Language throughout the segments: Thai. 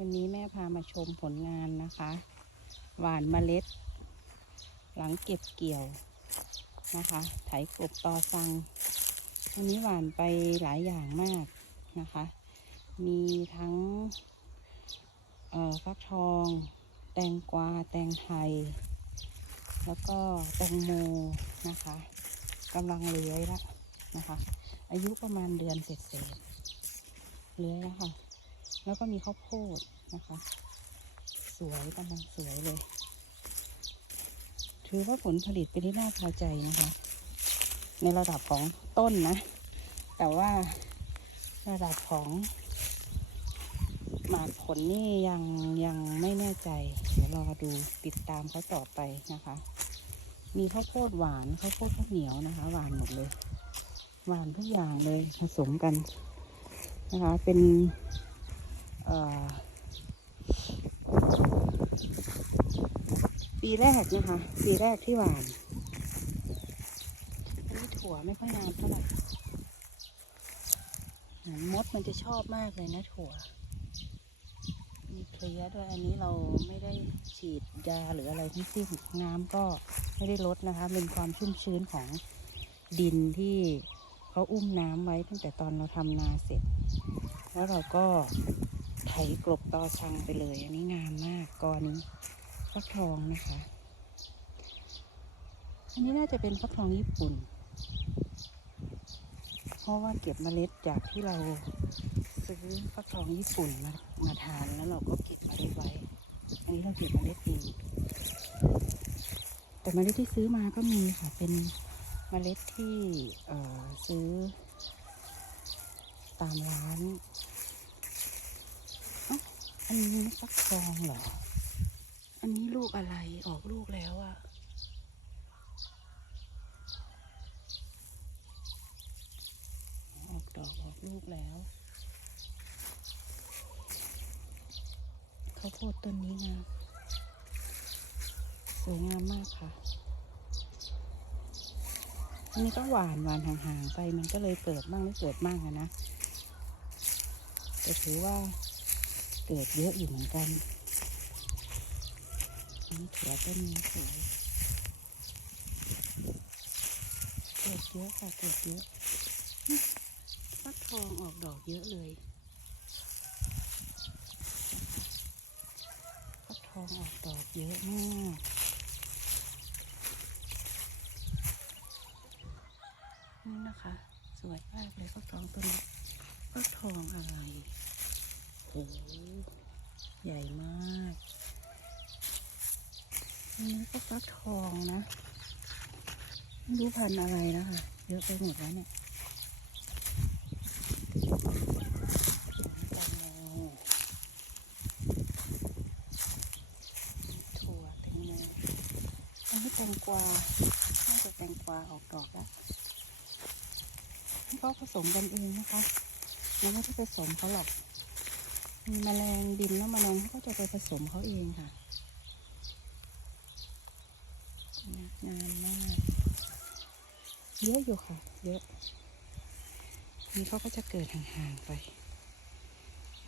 วันนี้แม่พามาชมผลงานนะคะ หวานเมล็ด หลังเก็บเกี่ยวนะคะ ไถกบตอซัง วันนี้หวานไปหลายอย่างมากนะคะ มีทั้งฟักทอง แตงกวา แตงไทย แล้วก็แตงโมนะคะกำลังเลื้อยแล้วนะคะ อายุประมาณเดือนเศษๆเลื้อยแล้วค่ะ แล้วก็มีข้าวโพดนะคะ สวยกำลังสวยเลย ถือว่าผลผลิตเป็นที่น่าพอใจนะคะ ในระดับของต้นนะ แต่ว่าระดับของหมากผลนี่ยังยังไม่แน่ใจ เดี๋ยวรอดูติดตามเขาต่อไปนะคะ มีข้าวโพดหวานข้าวโพดข้าวเหนียวนะคะ หวานหมดเลย หวานทุกอย่างเลยผสมกันนะคะ เป็น ปีแรกนะคะ ปีแรกที่หวานอันนี้ถั่วไม่ค่อยงามเท่าไหร่มดมันจะชอบมากเลยนะถั่ว มีเพลี้ยด้วยอันนี้เราไม่ได้ฉีดยาหรืออะไรทั้งสิ้นน้ำก็ไม่ได้ลดนะคะ เป็นความชุ่มชื้นของดินที่เขาอุ้มน้ำไว้ตั้งแต่ตอนเราทำนาเสร็จ แล้วเราก็ กลบตอชังไปเลย อันนี้งามมากกอนี้ฟักทองนะคะ อันนี้น่าจะเป็นฟักทองญี่ปุ่น เพราะว่าเก็บเมล็ดจากที่เราซื้อฟักทองญี่ปุ่นมามาทานแล้วเราก็เก็บเมล็ดไว้ อันนี้เราเก็บเมล็ดเองแต่เมล็ดที่ซื้อมาก็มีค่ะ เป็นเมล็ดที่เออซื้อตามร้าน อันนี้ฟักทองเหรอ อันนี้ลูกอะไรออกลูกแล้วอะออกดอกออกลูกแล้วข้าวโพดต้นนี้งามสวยงามมากค่ะ อันนี้ก็หวานหวานห่างๆไปมันก็เลยเกิดบ้างไม่เกิดบ้างอะนะแต่ถือว่า เกิดเยอะอยู่เหมือนกันนี่ถั่วต้นนี้สวยเกิดเยอะค่ะเกิดเยอะฟักทองออกดอกเยอะเลยฟักทองออกดอกเยอะมากนี่นะคะ สวยมากเลยฟักทองต้นนี้ฟักทองอะไร โอ้โหใหญ่มากอันนี้ก็ฟักทองนะไม่รู้พันอะไรนะคะ เยอะไปหมดแล้วเนี่ยแตงโมถั่วแตงโมอันนี้แตงกวาน่าจะแตงกวาออกดอกแล้วนี่เขาผสมกันเองนะคะเราไม่ได้ผสมเขาหรอก มีแมลงบินแล้วแมลงเขาก็จะไปผสมเขาเองค่ะงามมากเยอะอยู่ค่ะ เยอะนี่เขาก็จะเกิดห่างๆไป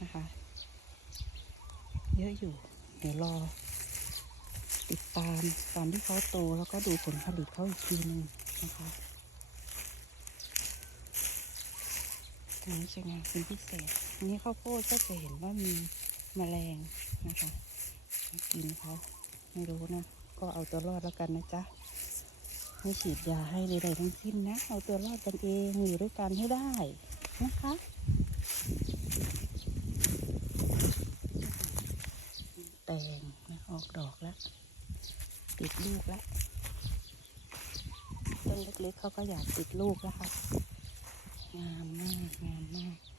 นะคะ เยอะอยู่ เดี๋ยวรอ ติดตามตอนที่เขาโตแล้วก็ดูผลผลิตเขาอีกทีหนึงนะคะอันนี้จะงานเป็นพิเศษ อันนี้ข้าวโพดก็จะเห็นว่ามีแมลงนะคะกินเขาไม่รู้นะ ก็เอาตัวรอดแล้วกันนะจ๊ะ ไม่ฉีดยาให้ใดๆทั้งสิ้นนะ เอาตัวรอดกันเองอยู่ด้วยกันให้ได้นะคะแตงนะออกดอกแล้ว ติดลูกแล้วต้นเล็กๆเขาก็อยากติดลูกแล้วค่ะ งามมาก งามมาก